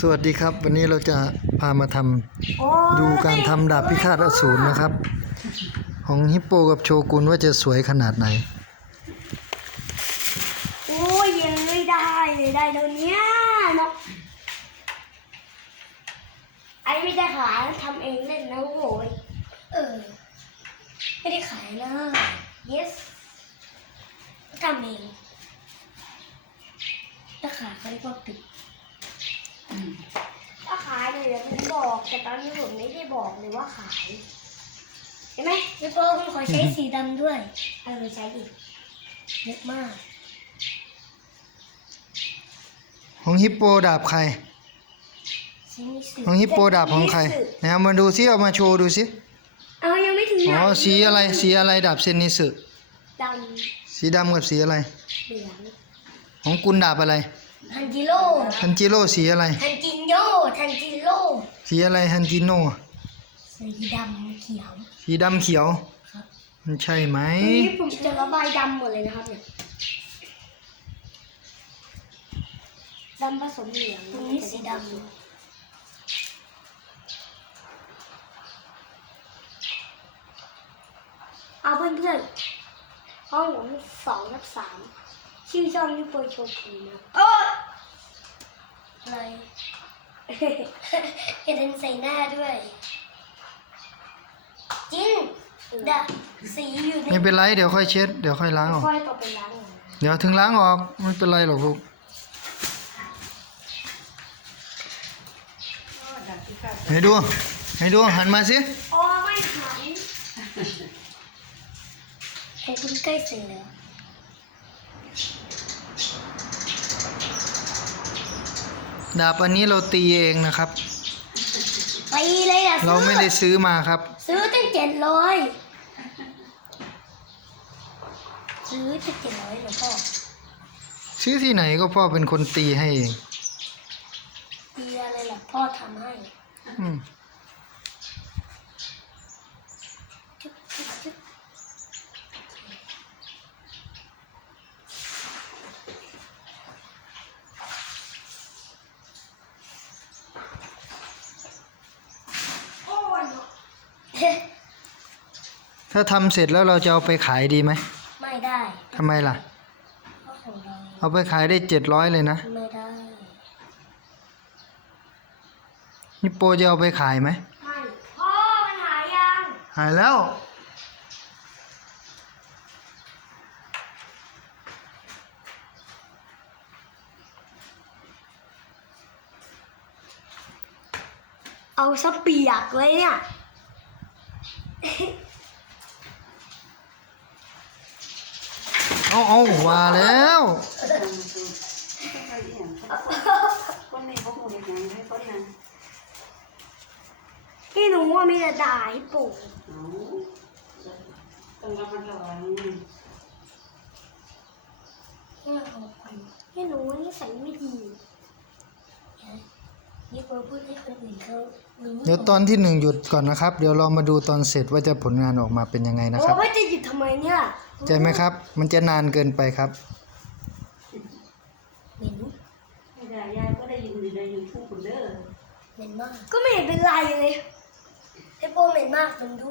สวัสดีครับ วันนี้เราจะพามาทำดูการทำดาบพิฆาตอสูรนะครับ ของฮิปโปกับโชกุนว่าจะสวยขนาดไหน โอ้ยยังไม่ได้เลยได้เท่าเนี้ยเนาะไอ้ไม่ได้ขายทำเองเล่นนะโว้ยเออ ไม่ได้ขายนะ yes ทำเองถ้าขายเขาเรียกว่าปิดถ้าขาย เนี่ยเดี๋ยวผมบอกแต่ตอนนี้ผมไม่ได้บอกเลยว่าขาย เห็นไหมพี่โป้ผมขอใช้สีดำด้วยเออใช้อีกเยอะมาก ของฮิปโปดาบใคร ของฮิปโปดาบของใครไหนเอามาดูซิเอามาโชว์ดูซิเอายังไม่ถึงไหนอ๋อสีอะไรสีอะไรดาบเซนนิสึดสีดำกับสีอะไรำเหลืองของกุนดาบอะไร ทันจิโร่ทันจิโร่สีอะไร ทันจิโร่ทันจิโร่สีอะไรทันจิโน่สีดำเขียว สีดำเขียวครับมันใช่ไหมนี่ผมจะระบายดำหมดเลยนะครับเนี่ยดำผสมเหลืองตรงนี้สีดำเอาเพื่อนๆห้องผมสองกับสามชื่อช่องยูโปโชคุนะเอออะไรเห็นใส่หน้าด้วยจริงดะสีอยู่ในไม่เป็นไรเดี๋ยวค่อยเช็ดเดี๋ยวค่อยล้างออกค่อยต่อไปล้างออกเดี๋ยวถึงล้างออกไม่เป็นไรหรอกลูกให้ดูให้ดูหันมาสิอ๋อไม่หันเห็นคุณใกล้เสร็จแล้ว ดาบอันนี้เราตีเองนะครับไปเลยอะเราไม่ได้ซื้อมาครับ ซื้อตั้งเจ็ดร้อยซื้อตั้งเจ็ดร้อยเหรอพ่อซื้อที่ไหนก็พ่อเป็นคนตีให้เองตีอะไรล่ะพ่อทำให้ อืม จุ๊บจุ๊บจุ๊บโอ้ยเนอะเฮ้ ถ้าทำเสร็จแล้วเราจะเอาไปขายดีไหม ไม่ได้ทำไมล่ะ เพราะของเราเอาไปขายได้เจ็ดร้อยเลยนะ ไม่ได้นิปโปจะเอาไปขายไหม ไม่พ่อมันหายัง หายแล้ว เอาซะเปียกเลยเนี่ย เอาเอาว่าแล้วคนนี้เขาหูเด็กยังให้เขายังที่หนูว่ามีแต่ด่าให้ปู่เอาต้องระมัดระวัง ให้หนูว่านิสัยไม่ดี นี่เปิดพูดให้คนอื่นเขารู้เดี๋ยวตอนที่หนึ่งหยุดก่อนนะครับ เดี๋ยวเรามาดูตอนเสร็จว่าจะผลงานออกมาเป็นยังไงนะโอ้ครับว่าจะหยุดทำไมเนี่ยใจไหมครับ มันจะนานเกินไปครับ เหม็นไม่ได้ยายก็ได้ยินอยู่ในยูทูบคนเด้อ เหม็นมาก ก็ไม่เห็นเป็นไรเลยไอ้โปเหม็นมากมันดู